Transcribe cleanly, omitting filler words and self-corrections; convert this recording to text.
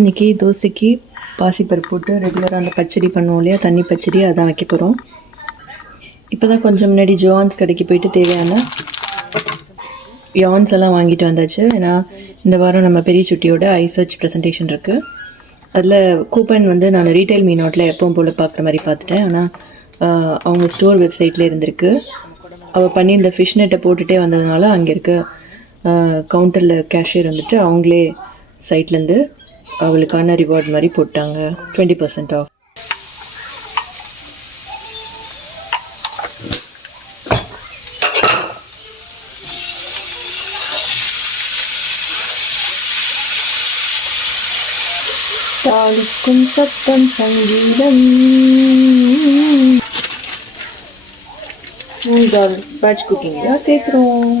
இன்றைக்கி தோசைக்கு பாசிப்பருப்பு போட்டு ரெகுலராக அந்த பச்சடி பண்ணுவோம் இல்லையா, தண்ணி பச்சடி, அதான் வைக்க போகிறோம். இப்போ தான் கொஞ்சம் முன்னாடி ஜோன்ஸ் கடைக்கு போயிட்டு தேவையான யான்ஸ் எல்லாம் வாங்கிட்டு வந்தாச்சு. ஏன்னா இந்த வாரம் நம்ம பெரிய சுட்டியோட ஐசர்ச் ப்ரெசன்டேஷன் இருக்குது. அதில் கூப்பன் வந்து நான் ரீட்டைல் மீனோட்டில் எப்பவும் போல் பார்க்குற மாதிரி பார்த்துட்டேன். ஆனால் அவங்க ஸ்டோர் வெப்சைட்டில் இருந்திருக்கு. அவள் பண்ணி இந்த ஃபிஷ் நெட்டை போட்டுகிட்டே வந்ததுனால அங்கே இருக்க கவுண்டரில் கேஷியர் வந்துட்டு அவங்களே சைட்லேருந்து அவளுக்கான ரிவார்ட் மாதிரி போட்டாங்க, 20% ஆஃப். தாளிக்கும் சத்தம் சங்கீதம். பேட்ச் குக்கிங்கில் சேர்த்துறோம்.